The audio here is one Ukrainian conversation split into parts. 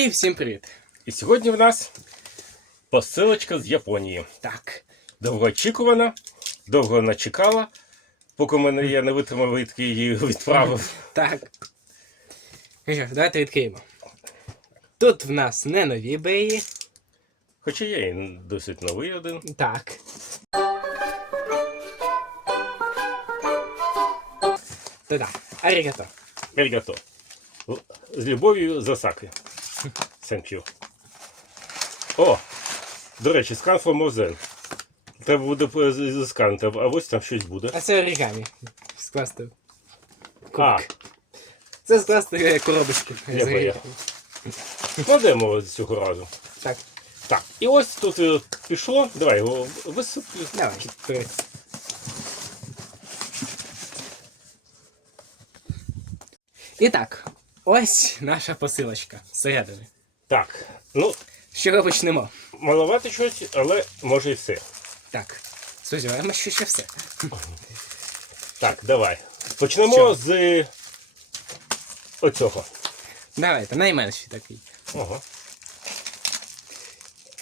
І всім привіт. І сьогодні в нас посилочка з Японії. Так. Довгоочікувана, довго вона чекала, поки мене я не витримав і її відправив. Так. Ну що, давайте відкриємо. Тут в нас не нові беї. Хоча є і досить новий один. Так. Та-да. Арігато. Арігато. З любов'ю Засаки. Thank you. О! До речі, скан from Zen. Треба буде е, засканити, а ось там щось буде. А це оригамі. Скласти. А, Це скласти е, коробочки. Я кладемо цього разу. Так, Так, і ось тут е, пішло. Давай його висиплю. давай. І так, ось наша посилочка зсередини. Так, ну, З чого почнемо? маловато щось, але може і все. Так, сподіваємося, що ще все. Так, давай. Почнемо Що? з оцього. Давайте, найменший такий. Ого.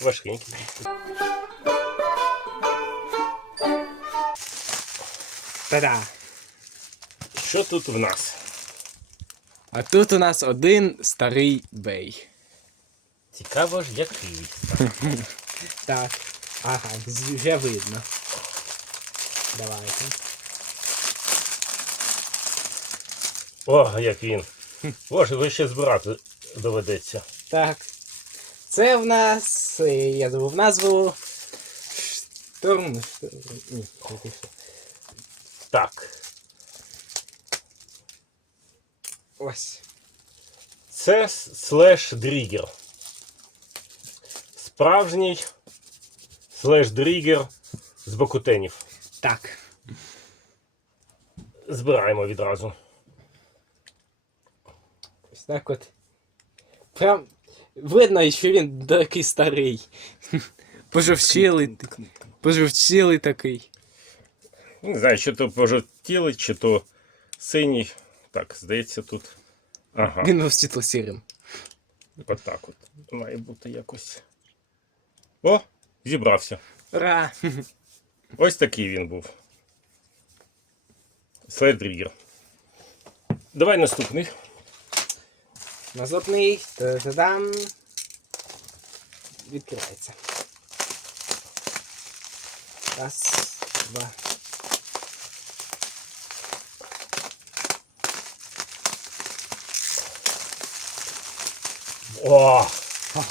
Важкенький. Та-да! Що тут в нас? А тут у нас один старий бей. Цікаво ж, який. Так. Ага, вже видно. Давайте. О, як він. Боже, його ще збирати доведеться. Так. Це в нас. е, Я забув назву. Шторм. Ні. Так. Ось. Це слеш дрігер. Справжній слеш дрігер з бакутенів. Так. Збираємо відразу. Ось так от. Прям видно, що він такий старий. Пожовчілий. такий. Пожовчілий такий. Не знаю, чи то пожовтілий, чи то синій. Так, здається, тут. Ага. Він був світло-сірим. Отак от. Має бути якось. О, зібрався. Ура! Ось такий він був. Слайдрігер. Давай наступний. Наступний. Та-та-дам. Відкривається. Раз, два. О!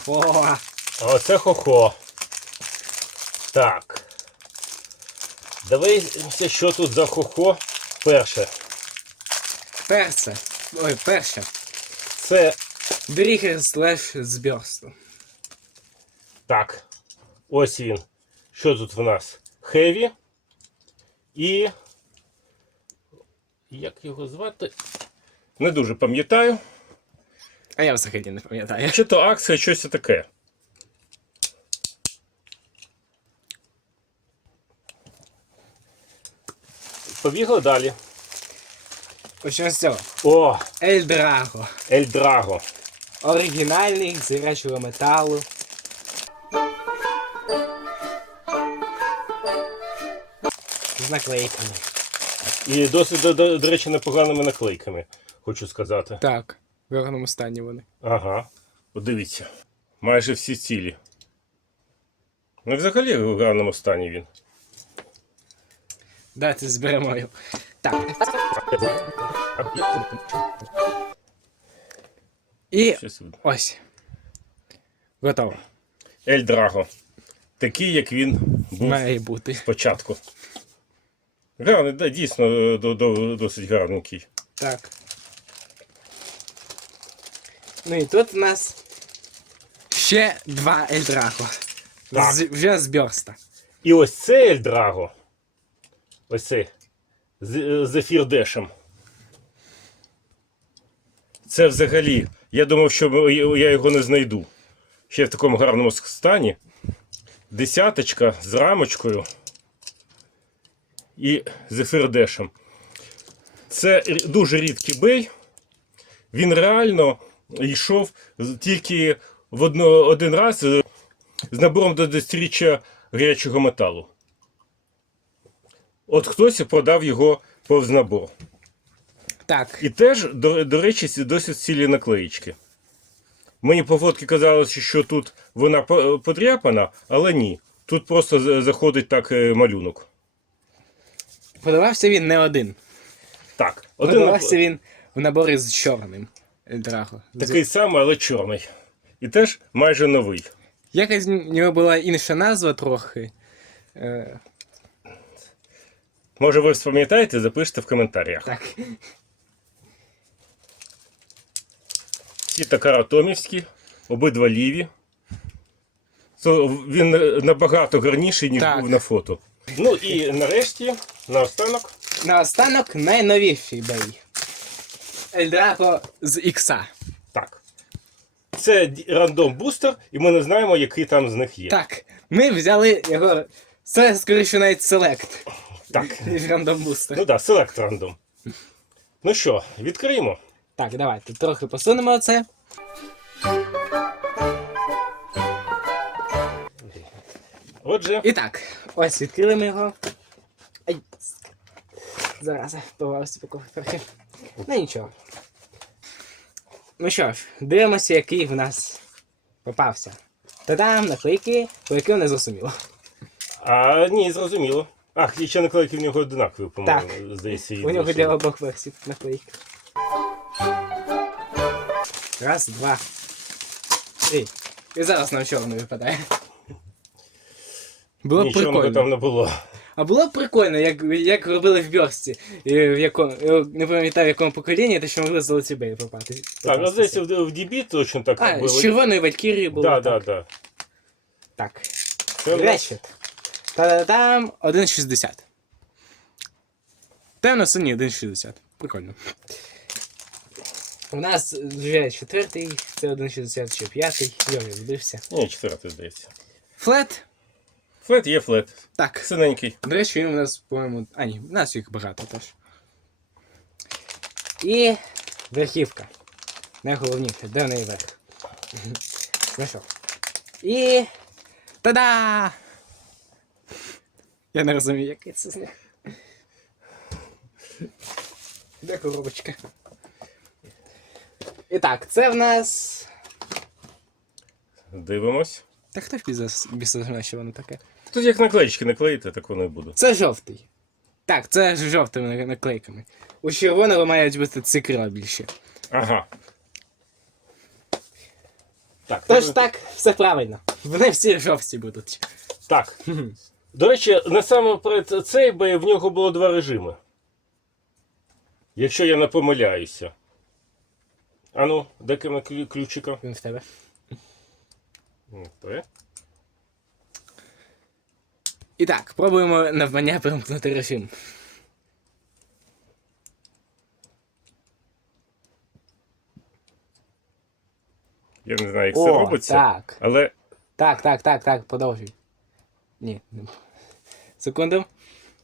О, А оце хохо. Так. Дивися, що тут за хохо. Перше. перше. Ой, перше. Це Дрігер слеш збірсту. так. Ось він. Що тут в нас? Хеві. І. Як його звати? Не дуже пам'ятаю. А я взагалі не пам'ятаю. Чи то акція, щось таке. Побігли далі. Почнемо з цього. О, Ель Драго. Ель Драго. Оригінальний з гарячого металу. З наклейками. І досить, до, до, до речі, непоганими наклейками, хочу сказати. Так, в гарному стані вони. Ага. Подивіться. Майже всі цілі. Ну, взагалі в гарному стані він. Давайте зберемо його. Так. І Щось видно. ось. Готово. Ель Драго. Такий, як він був Має бути. спочатку. Гарний, да, дійсно до, до, досить гарненький. Так. Ну і тут у нас ще два Ельдраго. Так. З, вже з бьорста. І ось це Ель Драго. Ось це. З, з ефірдешем. Це взагалі. Я думав, що я його не знайду. Ще в такому гарному стані. Десяточка з рамочкою. І з ефірдешем. Це дуже рідкий бей. Він реально йшов тільки в одно, один раз е, з набором до десятиріччя гарячого металу. От хтось продав його повз набор. Так. І теж, до, до речі, досить цілі наклеїчки. Мені по фотки казалося, що тут вона подряпана, але ні. Тут просто заходить так е, малюнок. Подавався він не один. Так, один Подавався він в наборі з чорним. Драго. такий самий, але чорний. І теж майже новий. Якась в нього була інша назва трохи. Е, Може, ви пам'ятаєте, запишіть в коментарях. так. Ці такаратомівські, обидва ліві. То він набагато гарніший, ніж Так. був на фото. Ну і нарешті, наостанок, Наостанок найновіший бей. Ельдраго з Ікса. так. Це рандом бустер, і ми не знаємо, який там з них є. Так, ми взяли його. Це скоріше навіть селект, Так. ніж рандом бустер. Ну так, селект рандом. Ну що, відкриємо. Так, давайте трохи посунемо це. Отже, І так, ось відкрили ми його. Ай. Зараз повалився покоп трохи. Ну нічого. Ну що ж, дивимося, який в нас попався. Та-дам, наклейки, по яким не зрозуміло. а ні, зрозуміло. Ах, і ще наклейки в нього одинакові, по-моєму, здається. У нього для обох версій наклейки. Раз, два. Три. І зараз нам чорний випадає. Було б Нічого прикольно. там не було. А було б прикольно, як, як робили в Бьорсті, в якому, не пам'ятаю в якому поколінні, те, що могли золоті беї попати. Так, ну здається, в, в DB точно так А, було. з червоної Валькірії було. Да, да, так. да. так. В нас- Речет. Та-да-дам, 1,60. Темно синій 1,60. Прикольно. У нас вже четвертий, це 1,60 чи п'ятий. Йо, я збився. Ні, четвертий, здається. Флет. Флет є флет. Так. Синенький. До речі, він у нас, по-моєму. А, ні, у нас їх багато теж. І верхівка. Найголовніше, де неї верх. Знайшов. І. Та-да! Я не розумію, який це з них. Де коробочка? І так, це в нас. Дивимось. Та хто ж біса знає, що воно таке? Тут як наклеїчки наклеїти, так воно і буде. Це жовтий. Так, це з жовтими наклейками. У червоного мають бути цикла більше. Ага. Так, Тож ну, так, все правильно. Вони всі жовті будуть. так. До речі, насамперед цей бей в нього було два режими. Якщо я не помиляюся. Ану, клю- ключика? Він в тебе. Ну, те. І так, пробуємо навмання перемкнути режим. Я не знаю, як це робиться. так. Але Так, так, так, так, продовжуй. Ні. Секунду.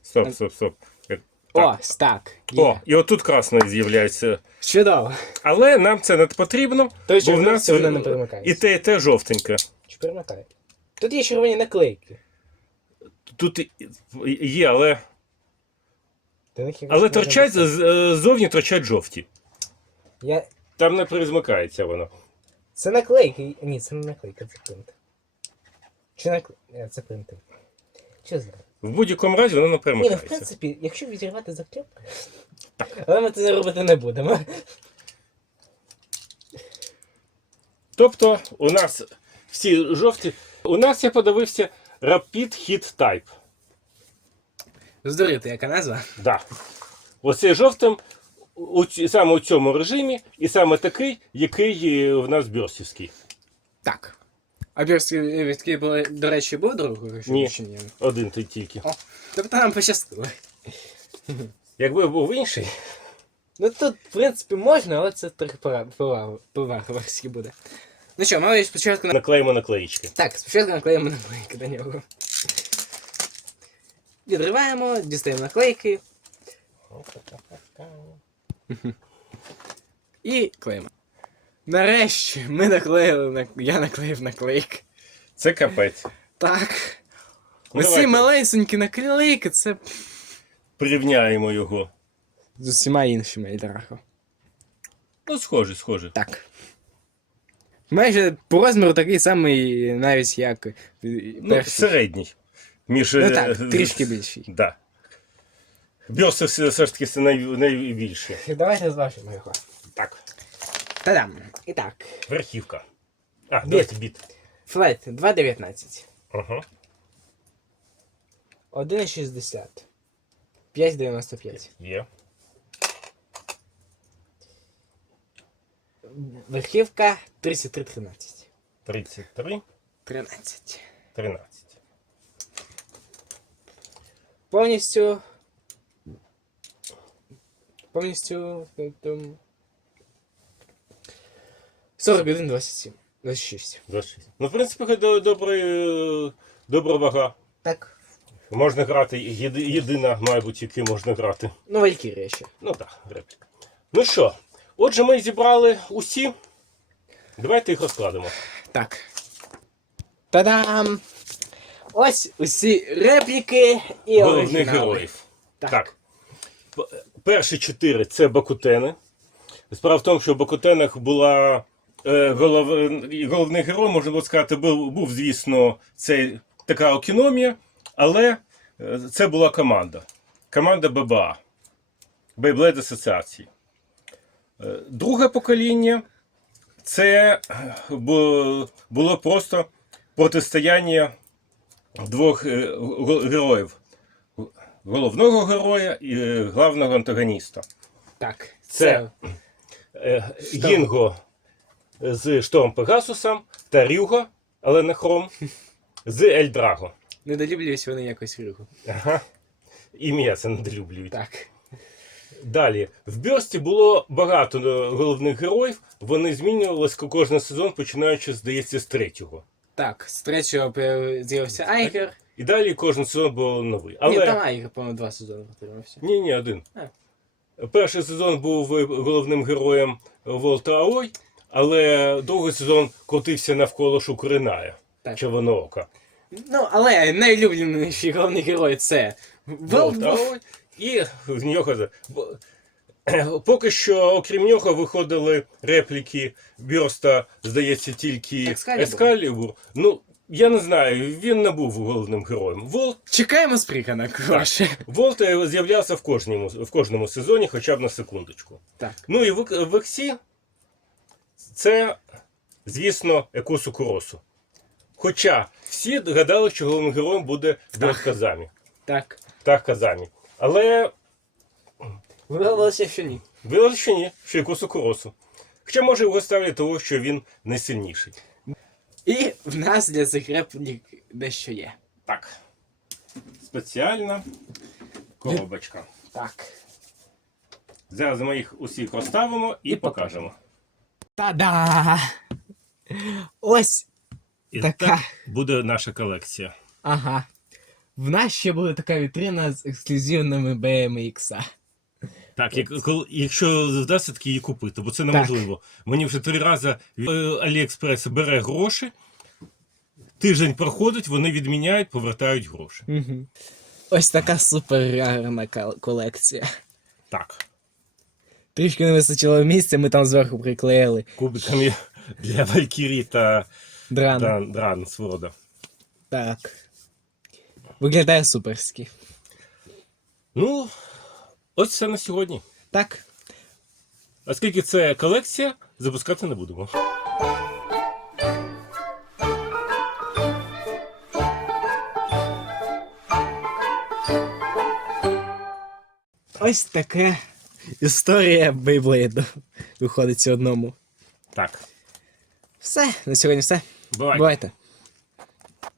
стоп, стоп, стоп. Як- Так. Ось так. Є. О, і отут красне з'являється. Чудово. Але нам це не потрібно, Той, бо в нас не перемикається. і те, і те жовтеньке. Чи перемикає? Тут є червоні наклейки. Тут є, але, але торчать, е, ззовні торчать жовті. Я... Там не призмикається воно. Це наклейки. Ні, це не наклейка, це принт. Чи наклейка? Це принтер. Чи знаю. В будь-якому разі воно не Ні, ну в принципі, якщо відірвати заклепку. Але ми це робити не будемо. Тобто, у нас всі жовті. У нас я подивився Rapid Hit Type. Здурити, яка назва? Да. Оцей жовтим у, саме у цьому режимі, і саме такий, який е, в нас бьорсівський. Так. А були, до речі, був другий? Ні. Чи ні? Один ти тільки. О, тобто нам пощастило. Якби був інший, Ну тут, в принципі, можна, але це трохи поварварськи буде. Ну що, ми спочатку на... наклеїмо наклеїчки. Так, спочатку наклеїмо наклейки до нього. Відриваємо, дістаємо наклейки і клеїмо. Нарешті ми наклеїли на... Я наклеїв наклейки. Це капець. Так. Ну, Оці малесенькі наклейки, це Порівняємо його. з усіма іншими Ельдрахо. Ну, схоже, схоже. Так. Майже по розміру такий самий, навіть як е, Ну, перший. середній. Між, Ну е, так, трішки більший. Да. Бьоси все, все ж таки це най, найбільше. Давайте зважимо його. Так, Та-дам. І так. верхівка. А, давайте біт. Флет 2,19. Ага. 1,60. 5,95. Є. Верхівка 33,13. 33, 13. 13. Повністю. Повністю. 41, 27. 26. 26. Ну, в принципі, до- добре, е, добра вага. Так. Можна грати, єди, єдина, мабуть, яки можна грати. Ну, Валькірія ще. Ну так, репліка. Ну що, отже, ми зібрали усі. Давайте їх розкладемо. Так. Та-дам! Ось усі репліки і Головних оригінали. героїв. Так. Так. Перші чотири це Бакутени. Справа в тому, що в Бакутенах була е, голов... головний герой, можна було сказати, був, був звісно, це така окіномія, але е, це була команда. Команда ББА. Beyblade Асоціації. Друге покоління це було просто протистояння двох е, героїв головного героя і е, главного антагоніста. Так. Це- Е, Гінго з Шторм Пегасусом та Рюго, але не Хром, з Ельдраго. Недолюблюють вони якось руху. Ага. Ім'я це недолюблюють. Так. Далі. В Бьості було багато е, головних героїв. Вони змінювалися кожен сезон, починаючи, здається, з третього. Так, з третього з'явився Айгер. І далі кожен сезон був новий. Ні, там Айгер, по-моєму, два сезони протримався. Ні, ні, один. А. Перший сезон був е, головним героєм Волта Аой, але другий сезон крутився навколо Шукриная, Червоноока. Ну, але найулюбленіший головний герой це Волт Аой. І в нього поки що, окрім нього, виходили репліки Бьорста, здається, тільки Екскалібур. Ескалібур. Ну, я не знаю, він не був головним героєм. Волт Чекаємо сприканок ваше. Волт е, з'являвся в кожному, в кожному сезоні, хоча б на секундочку. Так. Ну і в, в Ексі це, звісно, Екосу Куросу. Хоча всі гадали, що головним героєм буде Дот Казамі. Так. Так, Казамі. Але Виявилося, що ні. виявилося, що ні, що Екосу Куросу. Хоча може його ставлять того, що він найсильніший. І в нас для цих дещо є. Так. Спеціальна коробочка. Так. Зараз ми їх усіх розставимо і, І покажемо. Та-да! Ось І Така. так буде наша колекція. Ага. В нас ще буде така вітрина з ексклюзивними BMX. Так, як, коли, якщо вдасться таки її купити, бо це неможливо. Мені вже три рази е, Аліекспрес бере гроші, тиждень проходить, вони відміняють, повертають гроші. Угу. Ось така супергарна кол- колекція. Так, Трішки не вистачило місця, ми там зверху приклеїли кубиками для Валькірі та дран. Дран, Дран Свода. Так. Виглядає суперськи. Ну, ось все на сьогодні. Так. Оскільки це колекція, запускати не будемо. Ось така історія Бейблейду. Виходить одному. Так, Все, на сьогодні все. бувайте. Бувайте.